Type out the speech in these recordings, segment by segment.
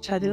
अशहदु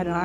अला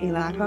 इलाहा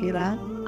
इला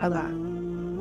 अल्लाह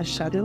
अशहदु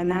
अन्ना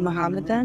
मुहम्मदन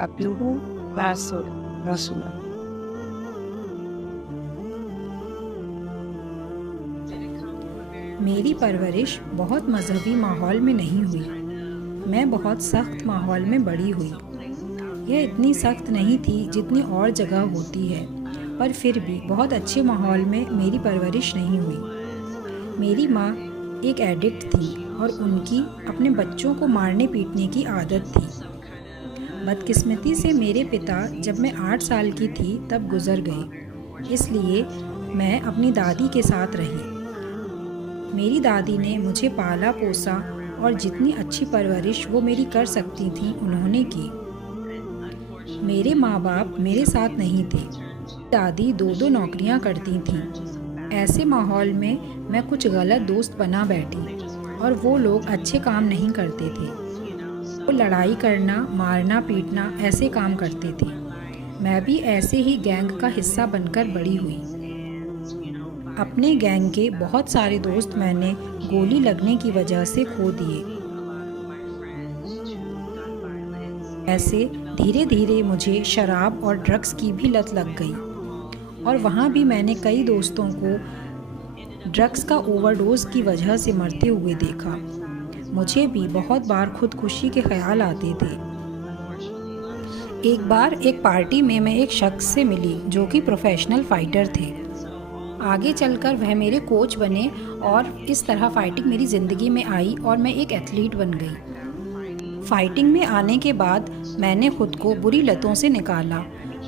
अब्दुहु व रसूलुहु। मेरी परवरिश बहुत मजहबी माहौल में नहीं हुई। मैं बहुत सख्त माहौल में बड़ी हुई। यह इतनी सख्त नहीं थी जितनी और जगह होती है, पर फिर भी बहुत अच्छे माहौल में मेरी परवरिश नहीं हुई। मेरी माँ एक एडिक्ट थी और उनकी अपने बच्चों को मारने पीटने की आदत थी। बदकिस्मती से मेरे पिता जब मैं 8 साल की थी तब गुज़र गए, इसलिए मैं अपनी दादी के साथ रही। मेरी दादी ने मुझे पाला पोसा और जितनी अच्छी परवरिश वो मेरी कर सकती थी उन्होंने की। मेरे माँ बाप मेरे साथ नहीं थे। दादी 2-2 नौकरियाँ करती थीं। ऐसे माहौल में मैं कुछ गलत दोस्त बना बैठी और वो लोग अच्छे काम नहीं करते थे। वो लड़ाई करना, मारना पीटना ऐसे काम करते थे। मैं भी ऐसे ही गैंग का हिस्सा बनकर बड़ी हुई। अपने गैंग के बहुत सारे दोस्त मैंने गोली लगने की वजह से खो दिए। ऐसे धीरे धीरे मुझे शराब और ड्रग्स की भी लत लग गई और वहाँ भी मैंने कई दोस्तों को ड्रग्स का ओवरडोज की वजह से मरते हुए देखा। मुझे भी बहुत बार खुदकुशी के ख्याल आते थे। एक बार एक पार्टी में मैं एक शख्स से मिली जो कि प्रोफेशनल फाइटर थे। आगे चलकर वह मेरे कोच बने और इस तरह फाइटिंग मेरी ज़िंदगी में आई और मैं एक एथलीट बन गई। फाइटिंग में आने के बाद मैंने खुद को बुरी लतों से निकाला।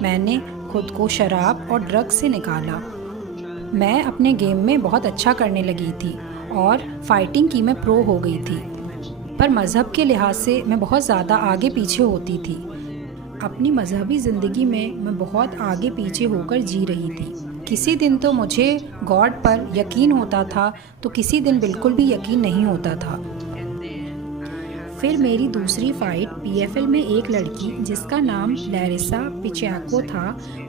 मैंने खुद को शराब और ड्रग्स से निकाला। मैं अपने गेम में बहुत अच्छा करने लगी थी और फाइटिंग की मैं प्रो हो गई थी, पर मज़हब के लिहाज से मैं बहुत ज़्यादा आगे पीछे होती थी। अपनी मजहबी ज़िंदगी में मैं बहुत आगे पीछे होकर जी रही थी। किसी दिन तो मुझे गॉड पर यकीन होता था तो किसी दिन बिल्कुल भी यकीन नहीं होता था। फिर मेरी दूसरी फ़ाइट पीएफएल में एक लड़की जिसका नाम लैरिसा पिचैको था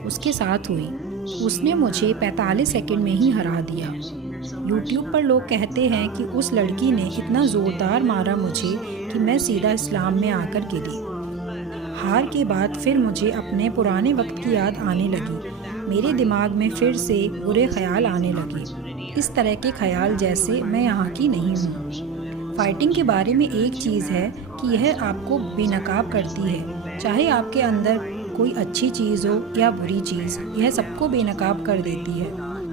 उसके साथ हुई। उसने मुझे 45 सेकंड में ही हरा दिया। यूट्यूब पर लोग कहते हैं कि उस लड़की ने इतना ज़ोरदार मारा मुझे कि मैं सीधा इस्लाम में आकर गिरी। हार के बाद फिर मुझे अपने पुराने वक्त की याद आने लगी। मेरे दिमाग में फिर से बुरे ख्याल आने लगे, इस तरह के ख्याल जैसे मैं यहाँ की नहीं हूँ। फाइटिंग के बारे में एक चीज़ है कि यह आपको बेनकाब करती है। चाहे आपके अंदर कोई अच्छी चीज़ हो या बुरी चीज़, यह सबको बेनकाब कर देती है।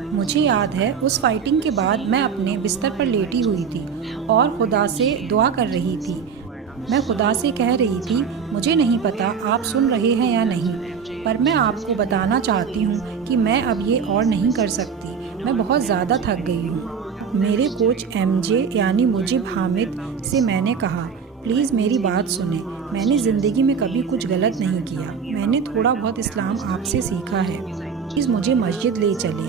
मुझे याद है उस फाइटिंग के बाद मैं अपने बिस्तर पर लेटी हुई थी और खुदा से दुआ कर रही थी। मैं खुदा से कह रही थी, मुझे नहीं पता आप सुन रहे हैं या नहीं, पर मैं आपको बताना चाहती हूँ कि मैं अब ये और नहीं कर सकती। मैं बहुत ज़्यादा थक गई हूँ। मेरे कोच एमजे यानी मुजिब हामिद से मैंने कहा, प्लीज़ मेरी बात सुने। मैंने ज़िंदगी में कभी कुछ गलत नहीं किया। मैंने थोड़ा बहुत इस्लाम आपसे सीखा है। प्लीज़ मुझे मस्जिद ले चले।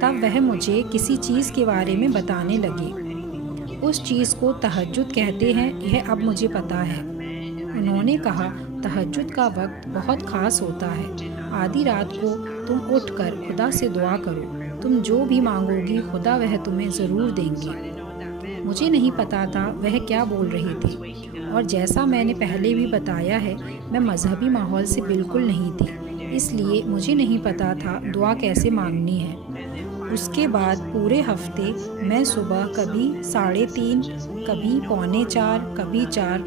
तब वह मुझे किसी चीज़ के बारे में बताने लगे। उस चीज़ को तहज्जुद कहते हैं, यह अब मुझे पता है। उन्होंने कहा, तहज्जुद का वक्त बहुत ख़ास होता है। आधी रात को तुम उठकर खुदा से दुआ करो। तुम जो भी मांगोगी खुदा वह तुम्हें ज़रूर देंगे। मुझे नहीं पता था वह क्या बोल रहे थे और जैसा मैंने पहले भी बताया है, मैं मजहबी माहौल से बिल्कुल नहीं थी, इसलिए मुझे नहीं पता था दुआ कैसे मांगनी है। उसके बाद पूरे हफ्ते मैं सुबह कभी 3:30, कभी 3:45, कभी 4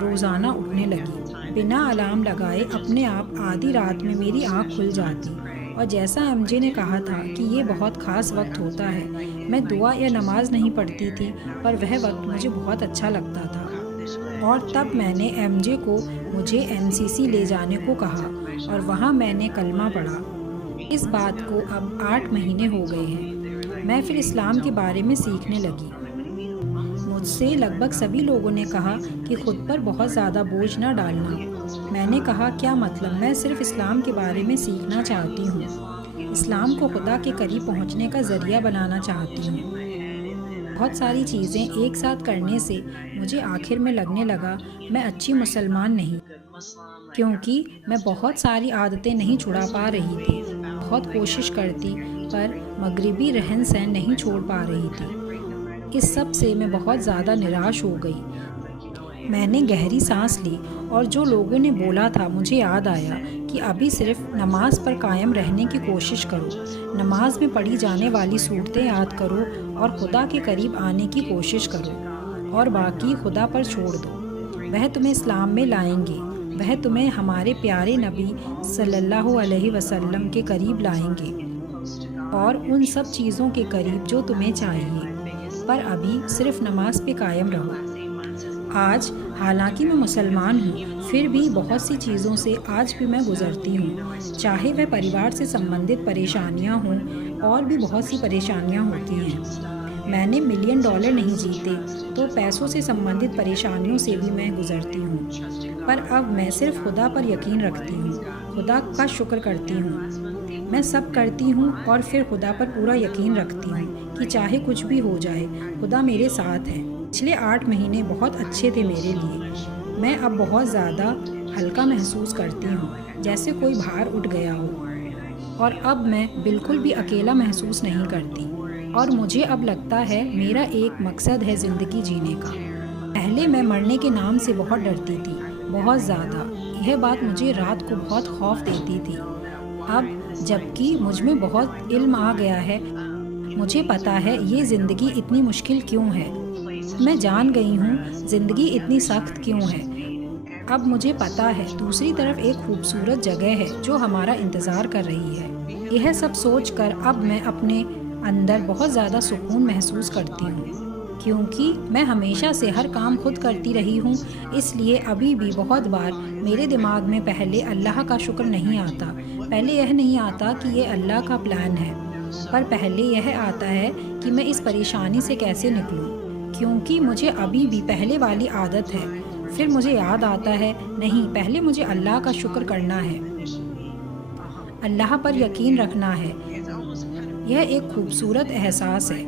रोज़ाना उठने लगी। बिना अलार्म लगाए अपने आप आधी रात में मेरी आँख खुल जाती और जैसा एमजे ने कहा था कि ये बहुत ख़ास वक्त होता है, मैं दुआ या नमाज नहीं पढ़ती थी, पर वह वक्त मुझे बहुत अच्छा लगता था। और तब मैंने एमजे को मुझे एनसीसी ले जाने को कहा और वहाँ मैंने कलमा पढ़ा। इस बात को अब 8 महीने हो गए हैं। मैं फिर इस्लाम के बारे में सीखने लगी। मुझसे लगभग सभी लोगों ने कहा कि खुद पर बहुत ज़्यादा बोझ न डालना। मैंने कहा, क्या मतलब, मैं सिर्फ इस्लाम के बारे में सीखना चाहती हूँ। इस्लाम को खुदा के करीब पहुँचने का ज़रिया बनाना चाहती हूँ। बहुत सारी चीज़ें एक साथ करने से मुझे आखिर में लगने लगा मैं अच्छी मुसलमान नहीं। क्योंकि मैं बहुत सारी आदतें नहीं छुड़ा पा रही थी। बहुत कोशिश करती पर मगरिबी रहन सहन नहीं छोड़ पा रही थी। इस सब से मैं बहुत ज़्यादा निराश हो गई। मैंने गहरी सांस ली और जो लोगों ने बोला था मुझे याद आया कि अभी सिर्फ नमाज पर कायम रहने की कोशिश करो, नमाज में पढ़ी जाने वाली सूरतें याद करो और खुदा के करीब आने की कोशिश करो और बाकी खुदा पर छोड़ दो। वह तुम्हें इस्लाम में लाएंगे, वह तुम्हें हमारे प्यारे नबी सल्लल्लाहु अलैहि वसल्लम के करीब लाएंगे और उन सब चीज़ों के करीब जो तुम्हें चाहिए। पर अभी सिर्फ नमाज पे कायम रहो। आज हालांकि मैं मुसलमान हूँ, फिर भी बहुत सी चीज़ों से आज भी मैं गुज़रती हूँ, चाहे वह परिवार से संबंधित परेशानियाँ हों और भी बहुत सी परेशानियाँ होती हैं। मैंने $1 मिलियन नहीं जीते तो पैसों से संबंधित परेशानियों से भी मैं गुज़रती हूँ, पर अब मैं सिर्फ खुदा पर यकीन रखती हूँ, खुदा का शुक्र करती हूँ। मैं सब करती हूँ और फिर खुदा पर पूरा यकीन रखती हूँ कि चाहे कुछ भी हो जाए, खुदा मेरे साथ है। पिछले 8 महीने बहुत अच्छे थे मेरे लिए। मैं अब बहुत ज़्यादा हल्का महसूस करती हूँ, जैसे कोई भार उठ गया हो और अब मैं बिल्कुल भी अकेला महसूस नहीं करती और मुझे अब लगता है मेरा एक मकसद है ज़िंदगी जीने का। पहले मैं मरने के नाम से बहुत डरती थी, बहुत ज़्यादा। यह बात मुझे रात को बहुत खौफ देती थी। अब जबकि मुझ में बहुत इल्म आ गया है, मुझे पता है ये ज़िंदगी इतनी मुश्किल क्यों है। मैं जान गई हूँ ज़िंदगी इतनी सख्त क्यों है। अब मुझे पता है दूसरी तरफ एक खूबसूरत जगह है जो हमारा इंतज़ार कर रही है। यह सब सोचकर अब मैं अपने अंदर बहुत ज़्यादा सुकून महसूस करती हूँ। क्योंकि मैं हमेशा से हर काम खुद करती रही हूँ, इसलिए अभी भी बहुत बार मेरे दिमाग में पहले अल्लाह का शुक्र नहीं आता। पहले यह नहीं आता कि ये अल्लाह का प्लान है, पर पहले यह आता है कि मैं इस परेशानी से कैसे निकलूँ। क्योंकि मुझे अभी भी पहले वाली आदत है। फिर मुझे याद आता है, नहीं, पहले मुझे अल्लाह का शुक्र करना है, अल्लाह पर यकीन रखना है। यह एक खूबसूरत एहसास है।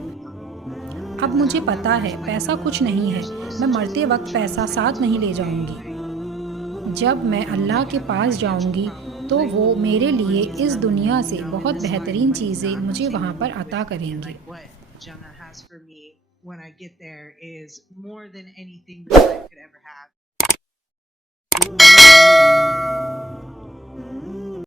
अब मुझे पता है पैसा कुछ नहीं है, मैं मरते वक्त पैसा साथ नहीं ले जाऊंगी। जब मैं अल्लाह के पास जाऊंगी तो वो मेरे लिए इस दुनिया से बहुत बेहतरीन चीज़ें मुझे वहाँ पर अता करेंगे। Jannah has for me when I get there is more than anything that I could ever have.